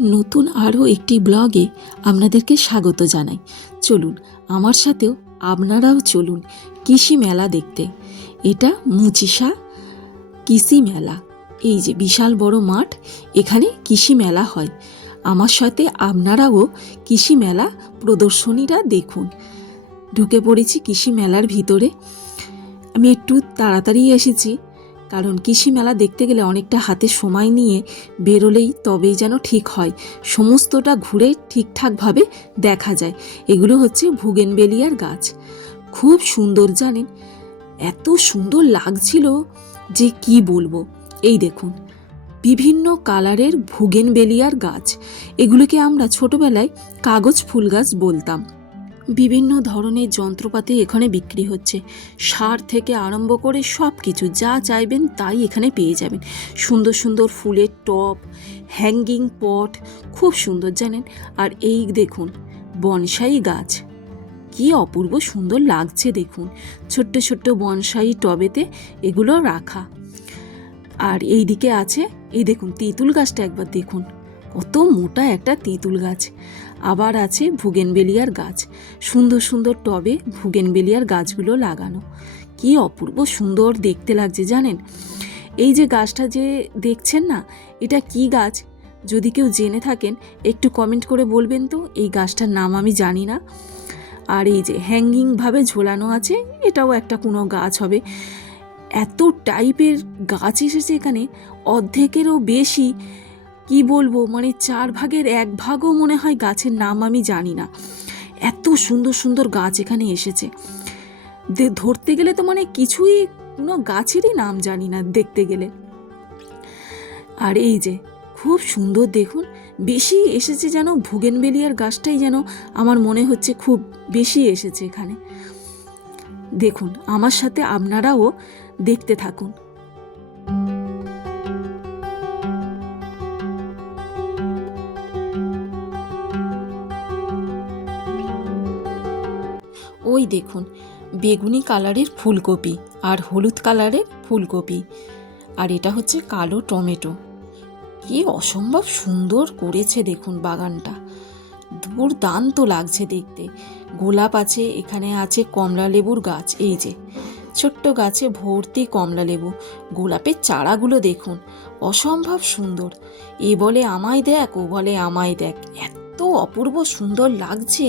নতুন আরও একটি ব্লগে আপনাদেরকে স্বাগত জানাই। চলুন আমার সাথেও আপনারাও চলুন কৃষি মেলা দেখতে। এটা মুচিসা কৃষি মেলা। এই যে বিশাল বড় মাঠ, এখানে কৃষি মেলা হয়। আমার সাথে আপনারাও কৃষি মেলা প্রদর্শনীরা দেখুন। ঢুকে পড়েছি কৃষি মেলার ভিতরে। আমি একটু তাড়াতাড়ি এসেছি, কারণ কৃষি মেলা দেখতে গেলে অনেকটা হাতে সময় নিয়ে বেরোলেই তবেই যেন ঠিক হয়, সমস্তটা ঘুরে ঠিকঠাকভাবে দেখা যায়। এগুলো হচ্ছে বুগেনভেলিয়ার গাছ, খুব সুন্দর জানেন, এত সুন্দর লাগছিল যে কি বলবো। এই দেখুন বিভিন্ন কালারের বুগেনভেলিয়ার গাছ, এগুলোকে আমরা ছোটবেলায় কাগজ ফুল গাছ বলতাম। বিভিন্ন ধরনের যন্ত্রপাতি এখানে বিক্রি হচ্ছে, সার থেকে আরম্ভ করে সব কিছু যা চাইবেন তাই এখানে পেয়ে যাবেন। সুন্দর সুন্দর ফুলের টব, হ্যাঙ্গিং পট, খুব সুন্দর জানেন। আর এই দেখুন বনসাই গাছ, কি অপূর্ব সুন্দর লাগছে দেখুন, ছোট্ট ছোট্ট বনসাই টবেতে এগুলো রাখা। আর এই দিকে আছে, এই দেখুন তেঁতুল গাছটা একবার দেখুন, কত মোটা একটা তেঁতুল গাছ। আবার আছে বুগেনভেলিয়ার গাছ, সুন্দর সুন্দর টবে বুগেনভেলিয়ার গাছগুলো লাগানো, কি অপূর্ব সুন্দর দেখতে লাগছে জানেন। এই যে গাছটা যে দেখছেন না, এটা কি গাছ যদি কেউ জেনে থাকেন একটু কমেন্ট করে বলবেন তো। এই গাছটার নাম আমি জানি না। আর এই যে হ্যাঙ্গিংভাবে ঝোলানো আছে, এটাও একটা কোনো গাছ হবে। এত টাইপের গাছ এসেছে এখানে, অর্ধেকেরও বেশি, কি বলবো, মানে 1/4 মনে হয় গাছের নাম আমি জানি না। এত সুন্দর সুন্দর গাছ এখানে এসেছে, ধরতে গেলে তো মানে কিছুই, কোনো গাছেরই নাম জানি না দেখতে গেলে। আর এই যে খুব সুন্দর দেখুন, বেশি এসেছে যেন বুগেনভেলিয়ার গাছটাই যেন আমার মনে হচ্ছে খুব বেশি এসেছে এখানে। দেখুন আমার সাথে আপনারাও দেখতে থাকুন। ওই দেখুন বেগুনি কালারের ফুলকপি আর হলুদ কালারের ফুলকপি, আর এটা হচ্ছে কালো টমেটো। কি অসম্ভব সুন্দর করেছে দেখুন বাগানটা, দুর্দান্ত লাগছে দেখতে। গোলাপ আছে, এখানে আছে কমলা লেবুর গাছ, এই যে ছোট্ট গাছে ভর্তি কমলা লেবু। গোলাপের চারাগুলো দেখুন, অসম্ভব সুন্দর। এ বলে আমায় দেখ, ও বলে আমায় দেখ, এত অপূর্ব সুন্দর লাগছে।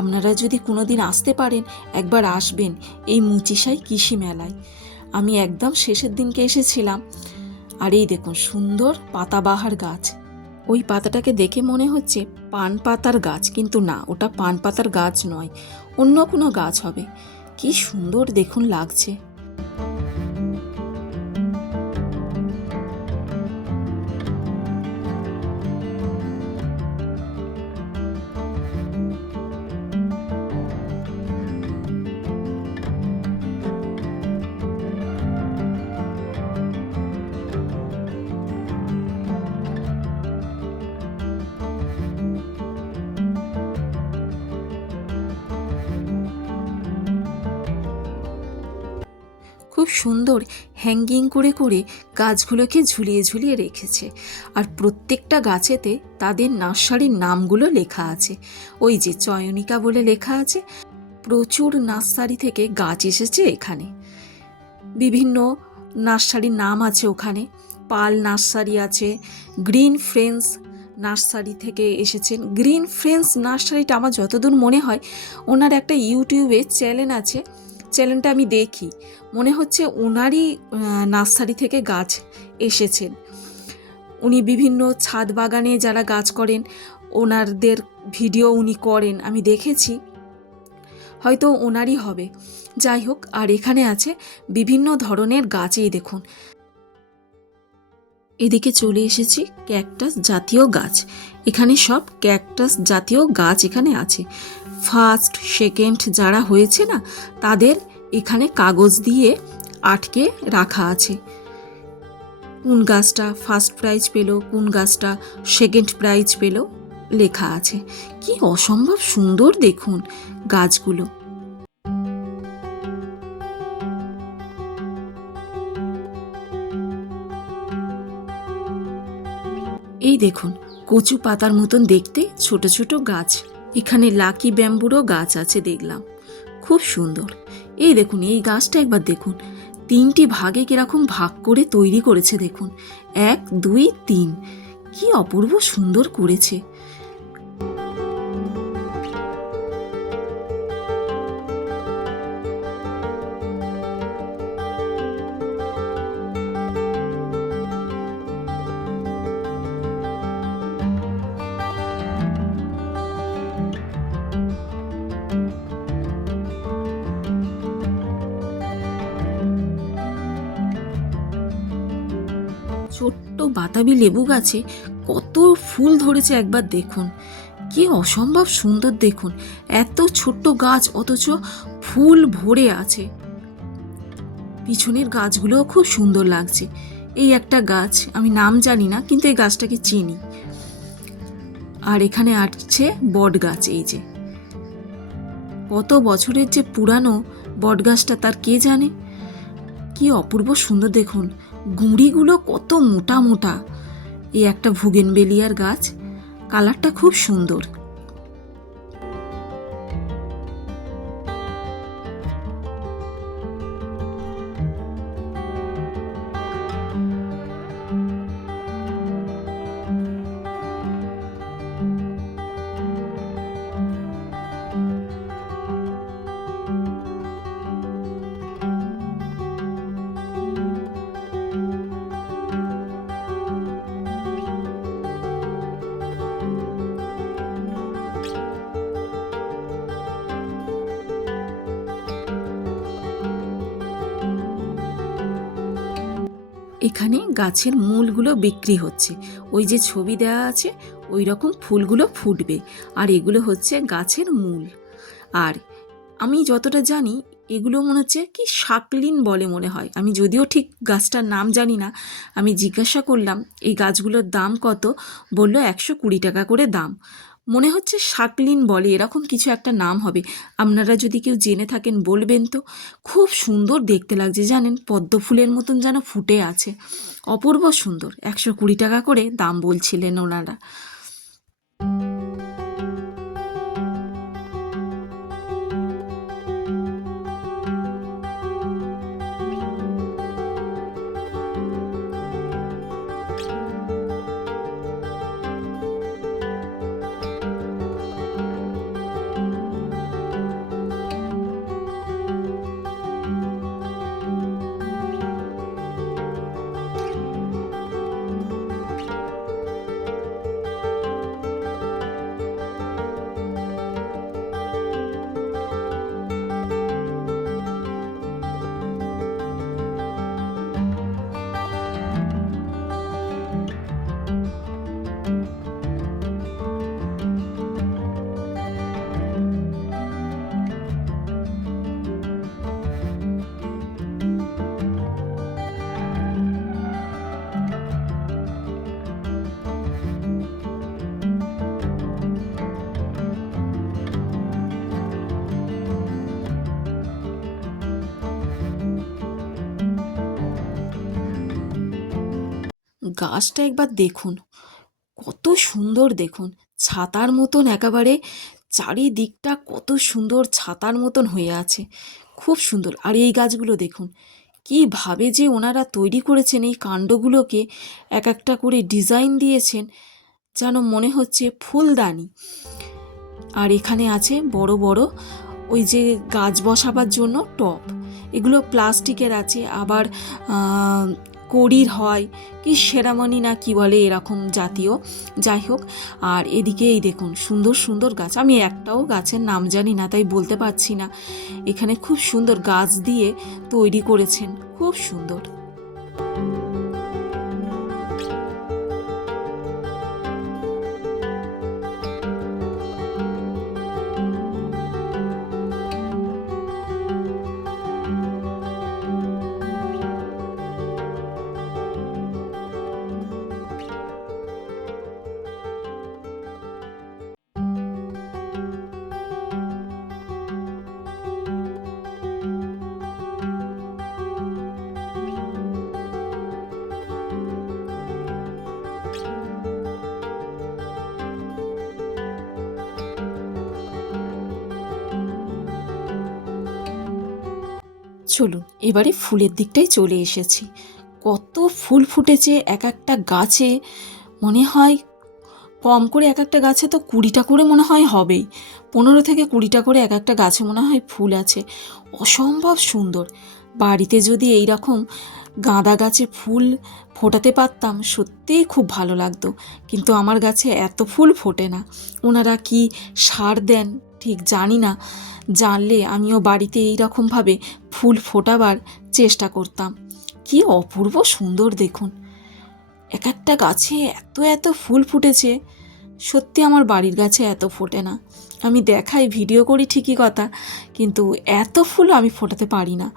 আপনারা যদি কোনোদিন আসতে পারেন, একবার আসবেন এই মুচিসাই কৃষি মেলায়। আমি একদম শেষের দিনকে এসেছিলাম। আর এই দেখুন সুন্দর পাতাবাহার গাছ, ওই পাতাটাকে দেখে মনে হচ্ছে পান পাতার গাছ, কিন্তু না, ওটা পান পাতার গাছ নয়, অন্য কোনো গাছ হবে। কি সুন্দর দেখুন লাগছে। খুব সুন্দর হ্যাঙ্গিং করে করে গাছগুলোকে ঝুলিয়ে ঝুলিয়ে রেখেছে। আর প্রত্যেকটা গাছেতে তাদের নার্সারির নামগুলো লেখা আছে, ওই যে চয়নিকা বলে লেখা আছে। প্রচুর নার্সারি থেকে গাছ এসেছে এখানে, বিভিন্ন নার্সারির নাম আছে ওখানে। পাল নার্সারি আছে, গ্রিন ফ্রেন্ডস নার্সারি থেকে এসেছেন। গ্রিন ফ্রেন্ডস নার্সারিটা আমার যতদূর মনে হয় ওনার একটা ইউটিউবে চ্যানেল আছে, চ্যানেলটা আমি দেখি, মনে হচ্ছে ওনারই নার্সারি থেকে গাছ এসেছেন। উনি বিভিন্ন ছাদ বাগানে যারা গাছ করেন ওনাদের ভিডিও উনি করেন, আমি দেখেছি, হয়তো ওনারই হবে। যাই হোক, আর এখানে আছে বিভিন্ন ধরনের গাছ। এই দেখুন এদিকে চলে এসেছি ক্যাকটাস জাতীয় গাছ, এখানে সব ক্যাকটাস জাতীয় গাছ এখানে আছে। ফার্স্ট সেকেন্ড যারা হয়েছে না, তাদের এখানে কাগজ দিয়ে আটকে রাখা আছে, কোন গাছটা ফার্স্ট প্রাইজ পেল, কোন গাছটা সেকেন্ড প্রাইজ পেল, লেখা আছে। কি অসম্ভব সুন্দর দেখুন গাছগুলো। এই দেখুন কচু পাতার মতন দেখতে ছোট ছোট গাছ। এখানে লাকি ব্যাম্বুরও গাছ আছে দেখলাম, খুব সুন্দর। এই দেখুন, এই গাছটা একবার দেখুন, 3টি ভাগে কিরকম ভাগ করে তৈরি করেছে দেখুন, 1 2 3, কি অপূর্ব সুন্দর করেছে। ছোট্ট বাতাবি লেবু গাছে কত ফুল ধরেছে একবার দেখুন, কি অসম্ভব সুন্দর দেখুন। এত ছোট্ট গাছ অথচ ফুল ভরে আছে। পিছনের গাছগুলোও খুব সুন্দর লাগছে। এই একটা গাছ, আমি নাম জানি না, কিন্তু এই গাছটাকে চিনি। আর এখানে আছে বট গাছ। এই যে কত বছরের যে পুরানো বট গাছটা তার কে জানে। কি অপূর্ব সুন্দর দেখুন, গুঁড়িগুলো কত মোটা মোটা। এই একটা বুগেনভেলিয়ার গাছ, কালারটা খুব সুন্দর। এখানে গাছের মূলগুলো বিক্রি হচ্ছে। ওই যে ছবি দেওয়া আছে ওই রকম ফুলগুলো ফুটবে, আর এগুলো হচ্ছে গাছের মূল। আর আমি যতটা জানি এগুলো মনে হচ্ছে কি শাকলিন বলে মনে হয়, আমি যদিও ঠিক গাছটার নাম জানি না। আমি জিজ্ঞাসা করলাম এই গাছগুলোর দাম কত, বললো 120 টাকা করে দাম। মনে হচ্ছে শাকলিন বলে, এরকম কিছু একটা নাম হবে। আপনারা যদি কেউ জেনে থাকেন বলবেন তো। খুব সুন্দর দেখতে লাগছে জানেন, পদ্ম ফুলের মতন যেন ফুটে আছে, অপূর্ব সুন্দর। 120 টাকা করে দাম বলছিলেন ওনারা। গাছটা একবার দেখুন, কত সুন্দর দেখুন, ছাতার মতন একেবারে চারিদিকটা কত সুন্দর ছাতার মতন হয়ে আছে, খুব সুন্দর। আর এই গাছগুলো দেখুন কীভাবে যে ওনারা তৈরি করেছেন, এই কাণ্ডগুলোকে এক একটা করে ডিজাইন দিয়েছেন, যেন মনে হচ্ছে ফুলদানি। আর এখানে আছে বড় বড় ওই যে গাছ বসাবার জন্য টব, এগুলো প্লাস্টিকের আছে, আবার কড়ির হয় কি সেরামনি না কি বলে এরকম জাতীয়, যাই হোক। আর এদিকে এই দেখুন সুন্দর সুন্দর গাছ, আমি একটাও গাছের নাম জানি না তাই বলতে পারছি না। এখানে খুব সুন্দর গাছ দিয়ে তৈরি করেছেন, খুব সুন্দর। চলুন এবারে ফুলের দিকটাই চলে এসেছি। কত ফুল ফুটেছে এক একটা গাছে, মনে হয় কম করে এক একটা গাছে তো 20টা করে মনে হয় হবেই, 15 থেকে 20টা করে এক একটা গাছে মনে হয় ফুল আছে। অসম্ভব সুন্দর। বাড়িতে যদি এই রকম গাঁদা গাছে ফুল ফোটাতে পারতাম সত্যিই খুব ভালো লাগতো, কিন্তু আমার গাছে এত ফুল ফোটে না। ওনারা কি সার দেন ঠিক জানি না, জানলে আমিও বাড়িতে এই রকমভাবে ফুল ফোটাবার চেষ্টা করতাম। কি অপূর্ব সুন্দর দেখুন, এক একটা গাছে এত এত ফুল ফুটেছে। সত্যি আমার বাড়ির গাছে এত ফোটে না। আমি দেখাই, ভিডিও করি ঠিকই কথা, কিন্তু এত ফুল আমি ফোটাতে পারি না।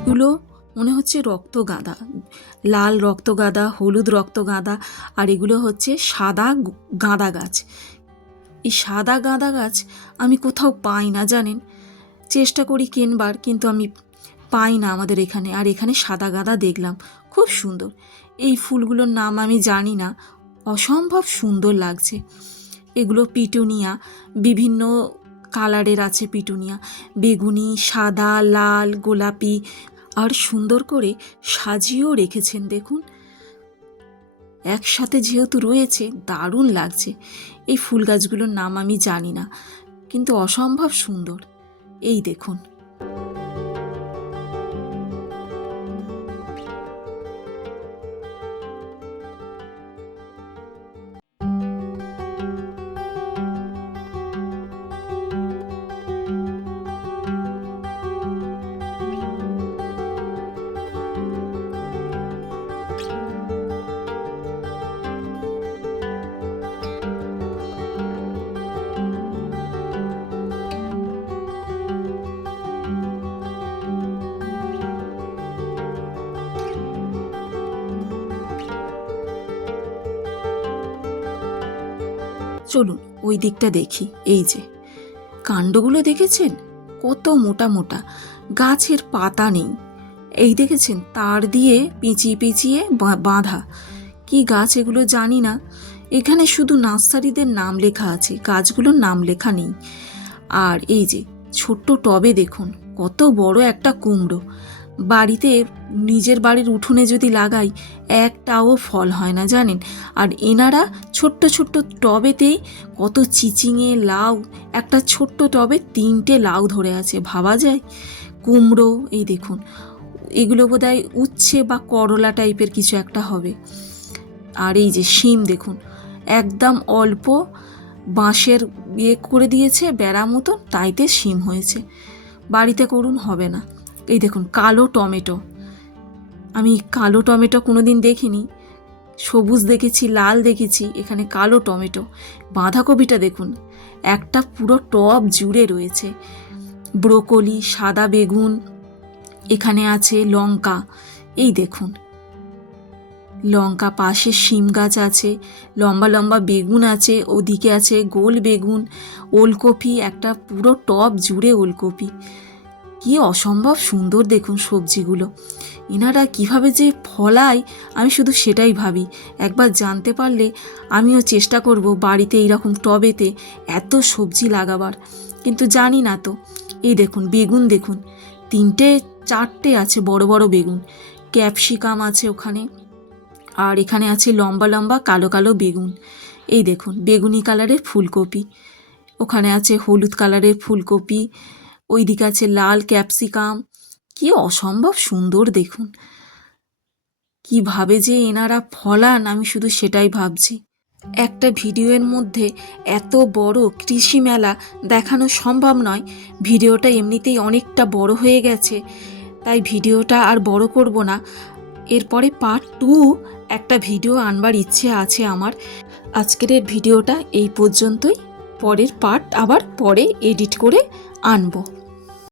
এগুলো মনে হচ্ছে রক্তগাঁদা, লাল রক্তগাঁদা, হলুদ রক্তগাঁদা, আর এগুলো হচ্ছে সাদা গাঁদা গাছ। এই সাদা গাঁদা গাছ আমি কোথাও পাই না জানেন, চেষ্টা করি কিনবার, কিন্তু আমি পাই না আমাদের এখানে। আর এখানে সাদা গাঁদা দেখলাম, খুব সুন্দর। এই ফুলগুলোর নাম আমি জানি না, অসম্ভব সুন্দর লাগছে। এগুলো পিটুনিয়া, বিভিন্ন কালারের আছে পিটুনিয়া, বেগুনি, সাদা, লাল, গোলাপি, আর সুন্দর করে সাজিয়েও রেখেছেন দেখুন। একসাথে যেহেতু রয়েছে দারুণ লাগছে। এই ফুল গাছগুলোর নাম আমি জানি না, কিন্তু অসম্ভব সুন্দর। এই দেখুন, চলুন ওই দিকটা দেখি। এই যে কাণ্ডগুলো দেখেছেন, কত মোটা মোটা, গাছের পাতা নেই। এই দেখেছেন, তার দিয়ে পেঁচিয়ে পেঁচিয়ে বাঁধা। কি গাছ এগুলো জানি না। এখানে শুধু নার্সারিদের নাম লেখা আছে, গাছগুলোর নাম লেখা নেই। আর এই যে ছোট্ট টবে দেখুন কত বড় একটা কুমড়ো। বাড়িতে, নিজের বাড়ির উঠোনে যদি লাগাই একটাও ফল হয় না জানেন। আর এনারা ছোট্ট ছোট্ট টবেতেই কত চিচিঙে, লাউ, একটা ছোট্ট টবে 3টে লাউ ধরে আছে, ভাবা যায়। কুমড়ো এই দেখুন, এগুলো বোধহয় উচ্ছে বা করলা টাইপের কিছু একটা হবে। আর এই যে শিম দেখুন, একদম অল্প বাঁশের ইয়ে করে দিয়েছে বেড়া মতো, তাইতে শিম হয়েছে। বাড়িতে করুন হবে না। এই দেখুন কালো টমেটো, আমি কালো টমেটো কোনোদিন দেখিনি। সবুজ দেখেছি, লাল দেখেছি, এখানে কালো টমেটো। বাঁধাকপিটা দেখুন, একটা পুরো টব জুড়ে রয়েছে। ব্রোকলি, সাদা বেগুন, এখানে আছে লঙ্কা। এই দেখুন লঙ্কা, পাশে শিম গাছ আছে, লম্বা লম্বা বেগুন আছে, ওদিকে আছে গোল বেগুন, ওলকপি, একটা পুরো টব জুড়ে ওলকপি। কি অসম্ভব সুন্দর দেখুন সবজিগুলো। এনারা কিভাবে যে ফলায় আমি শুধু সেটাই ভাবি। একবার জানতে পারলে আমিও চেষ্টা করব বাড়িতে এইরকম টবেতে এত সবজি লাগাবার, কিন্তু জানি না তো। এই দেখুন বেগুন দেখুন, 3-4টে আছে বড় বড় বেগুন। ক্যাপসিকাম আছে ওখানে, আর এখানে আছে লম্বা লম্বা কালো কালো বেগুন। এই দেখুন বেগুনি কালারের ফুলকপি, ওখানে আছে হলুদ কালারের ফুলকপি, ওই দিকে আছে লাল ক্যাপসিকাম। কি অসম্ভব সুন্দর দেখুন, কিভাবে যে এনারা ফলান আমি শুধু সেটাই ভাবছি। একটা ভিডিওর মধ্যে এত বড় কৃষি মেলা দেখানো সম্ভব নয়। ভিডিওটা এমনিতেই অনেকটা বড় হয়ে গেছে, তাই ভিডিওটা আর বড় করব না। এরপরে পার্ট 2 একটা ভিডিও আনবার ইচ্ছে আছে আমার। আজকের ভিডিওটা এই পর্যন্তই, পরের পার্ট আবার পরে এডিট করে আনবো।